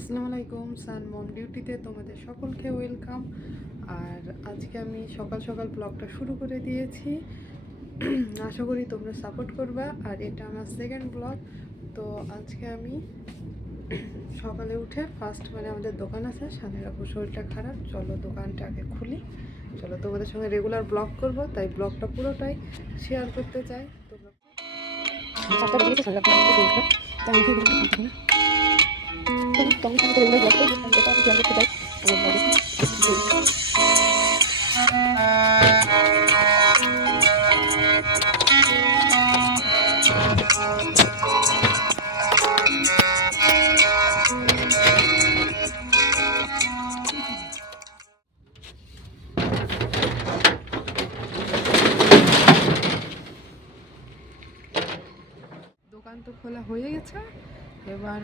আসসালামু আলাইকুম। সান মম ডিউটিতে তোমাদের সকলকে ওয়েলকাম। আর আজকে আমি সকাল সকাল ব্লগটা শুরু করে দিয়েছি। আশা করি তোমরা সাপোর্ট করবা। আর এটা আমার সেকেন্ড ব্লগ। তো আজকে আমি সকালে উঠে ফার্স্ট আমাদের দোকান আছে, সানের আপুর শরীরটা খারাপ, চলো দোকানটা আগে খুলি, চলো তোমাদের সঙ্গে রেগুলার ব্লগ করব, তাই ব্লগটা পুরোটাই শেয়ার করতে চাই। তোমরা দোকান তো খোলা হয়ে গেছে, এবার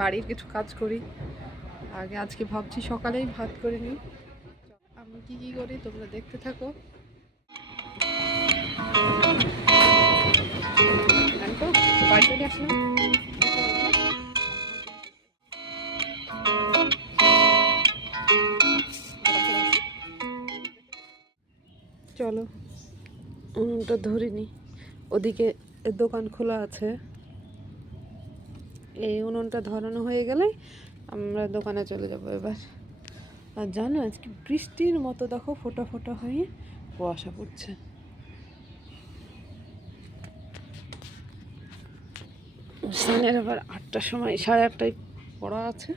বাড়ির কিছু কাজ করি। আজকে ভাবছি সকালেই ভাত করে নিই। আমি কি করি তোমরা দেখতে থাকো। বাড়িতে আসলাম, চলো উনুনটা ধরিনি, ওদিকে দোকান খোলা আছে। এই উনুনটা ধরানো হয়ে গেলে আমরা দোকানে চলে যাব এবার। আর জানো আজকে বৃষ্টির মতো দেখো ফোঁটা ফোঁটা হয়ে কুয়াশা পড়ছে। সানের আবার 8টার সময়, 8:30টায় পড়া আছে,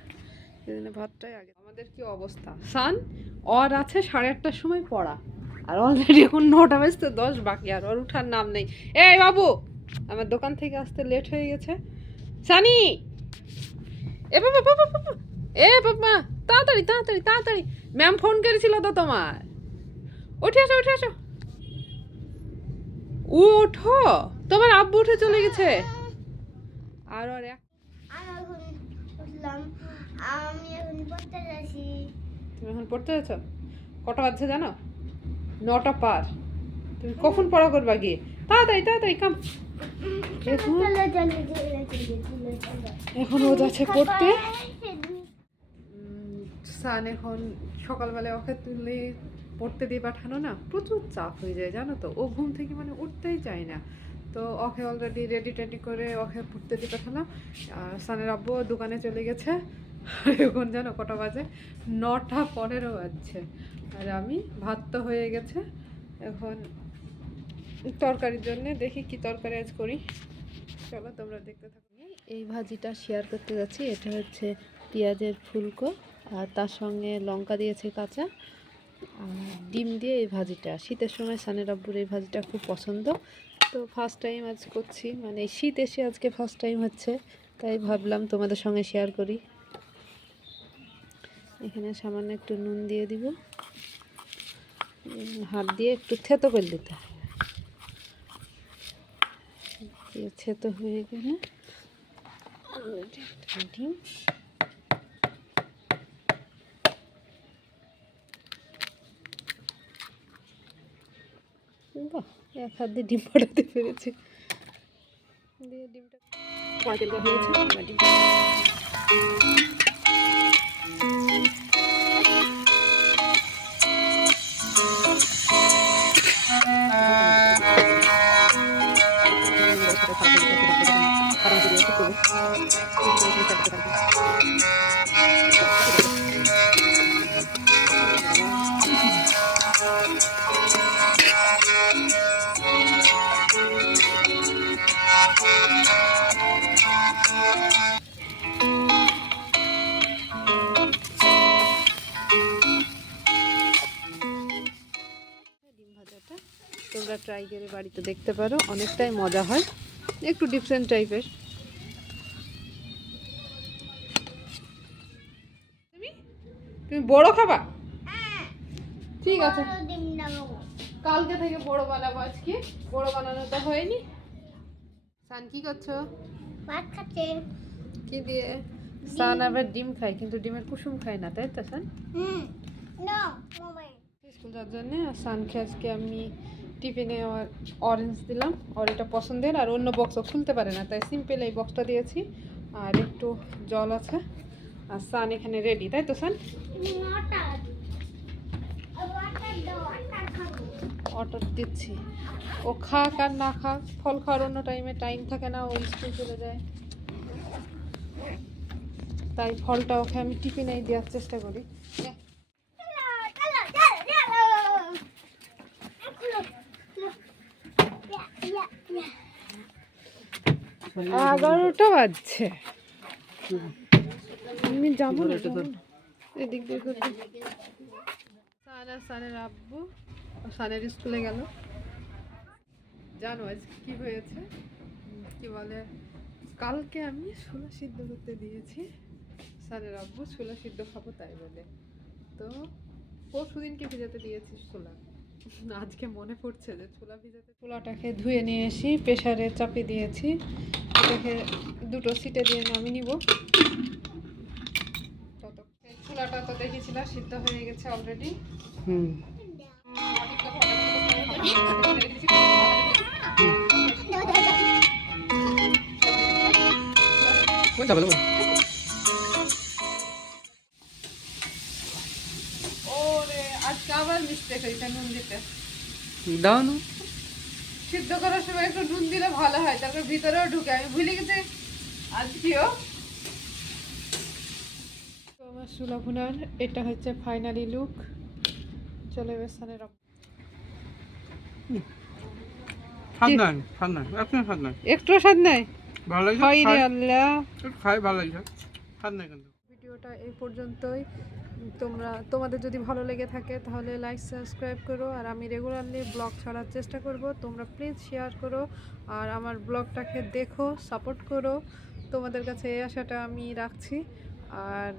সেদিনে ভাতটাই আগে। আমাদের কি অবস্থা, সান ওর আছে 8:30টার সময় পড়া, আর অলরেডি এখন 9টা বাজতে 10 বাকি, আর ওর উঠার নাম নেই। এই বাবু, আমার দোকান থেকে আসতে লেট হয়ে গেছে। সানি, এ বাবা বাবা বাবা, এ বাবা, তাড়াতাড়ি তাড়াতাড়ি তাড়াতাড়ি, ম্যাম ফোন করেছিল তো তোমার। উঠে আসো উঠে আসো, উঠো, তোমার আব্বু উঠে চলে গেছে। আর আর তুমি এখন পড়তে যাচ্ছ? কটা বাজছে জানো? 9টা পার। তুমি কখন পড়া করবা গিয়ে? তাড়াতাড়ি তাড়াতাড়ি কাম। এখন ও যাচ্ছে পড়তে। সান এখন সকালবেলায় ওকে তুলে পড়তে দিয়ে পাঠানো না প্রচুর চাপ হয়ে যায়, জানো তো। ও ঘুম থেকে উঠতেই চায় না। তো ওকে অলরেডি রেডি টেডি করে ওকে পড়তে দিয়ে পাঠালাম। আর সানের আব্বু দোকানে চলে গেছে। এখন জানো কটা বাজে? 9টা 15 বাজছে। আর আমি ভাত তো হয়ে গেছে, এখন তরকারির জন্য দেখি কি তরকারি আজ করি। চলো তোমরা দেখতে থাকো। এই ভাজিটা শেয়ার করতে যাচ্ছি। এটা হচ্ছে পেঁয়াজের ফুলকো, আর তার সঙ্গে লঙ্কা দিয়েছে কাঁচা, আর ডিম দিয়ে এই ভাজিটা। শীতের সময় সানের আব্বুর এই ভাজিটা খুব পছন্দ। তো ফার্স্ট টাইম আজ করছি, এই শীত এসে আজকে ফার্স্ট টাইম হচ্ছে, তাই ভাবলাম তোমাদের সঙ্গে শেয়ার করি। এখানে সামান্য একটু নুন দিয়ে দিব, হাত দিয়ে একটু থেতো করে দিতে হবে। থেতো হয়ে গেলে ডিম, বাহ, এক হাত দিয়ে ডিম ফাটাতে পেরেছি। দিয়ে ডিমটা তেল হয়েছে, ডিমটা তোমরা ট্রাই করে বাড়িতে দেখতে পারো, অনেকটাই মজা হয়, একটু ডিফারেন্ট টাইপের। তুমি বড় খাবা? ঠিক আছে, কালকে থেকে বড় বানাবো। আজকে বড় বানানো তো হয়নি। সান কি করছো? ভাত খাচ্ছে। কি দিয়ে? সান আবার ডিম খায়, কিন্তু ডিমের কুসুম খায় না, তাই তো সান? না মোবাইল স্কুল যাওয়ার জন্য। আর সানকে আজকে আমি টিফিনে অরেঞ্জ দিলাম, ওর এটা পছন্দের। আর অন্য বক্সও খুলতে পারে না, তাই সিম্পল এই বক্সটা দিয়েছি। আর একটু জল আছে, আর সান এখানে রেডি, তাই তো সান? ওয়াটার ওয়াটার দাও, ওয়াটার খাবো। অর্ডার দিচ্ছি, ও খাক আর না খাক, ফল খাওয়ার অন্য টাইম থাকে না, ও স্কুল চলে যায়, তাই ফলটা ওকে আমি টিফিনেই দেওয়ার চেষ্টা করি। চলো 11টা বাজছে, আমি যাবো না, এদিক দিয়ে করতে। সান আর সানের আব্বু সানের স্কুলে গেল। জানো আজকে কি হয়েছে? কি বলে, কালকে আমি ছোলা সিদ্ধ করতে দিয়েছি, সানের আব্বু ছোলা সিদ্ধ খাবো তাই বলে, তো পরশু দিনকে ভিজাতে দিয়েছি ছোলা, আজকে মনে পড়ছে যে ছোলা ভিজাতে। ছোলাটাকে ধুয়ে নিয়ে এসে প্রেসারে চাপিয়ে দিয়েছি, এটাকে 2টো সিটে দিয়ে নামিয়ে নিব। ছোলাটা তো দেখেছিলাম সিদ্ধ হয়ে গেছে অলরেডি। ওরে আজকে আবার মিস্টেক হয়েছে নুন দিতে। দাও না, সিদ্ধ করার সময় একটু নুন দিলে ভালো হয়, তারপর ভিতরেও ঢুকে, আমি ভুলে গেছি আজকেও। তো আমার ছোলা ভুনার এটা হচ্ছে ফাইনালি লুক। চলে বেসানের স্বাদ নাই, স্বাদ নাই, একদম স্বাদ নাই। একটু স্বাদ নাই, ভালো লাগছে, হাই রে খাই, আল্লাহ। একটু খাই, ভালো লাগছে, স্বাদ নাই কিন্তু। ভিডিওটা এই পর্যন্তই। তোমাদের যদি ভালো লেগে থাকে তাহলে লাইক সাবস্ক্রাইব করো, আর আমি রেগুলারলি ব্লগ ছাড়ার চেষ্টা করব, তোমরা প্লিজ শেয়ার করো আর আমার ব্লগটাকে দেখো, সাপোর্ট করো। তোমাদের কাছে এই আশাটা আমি রাখছি। আর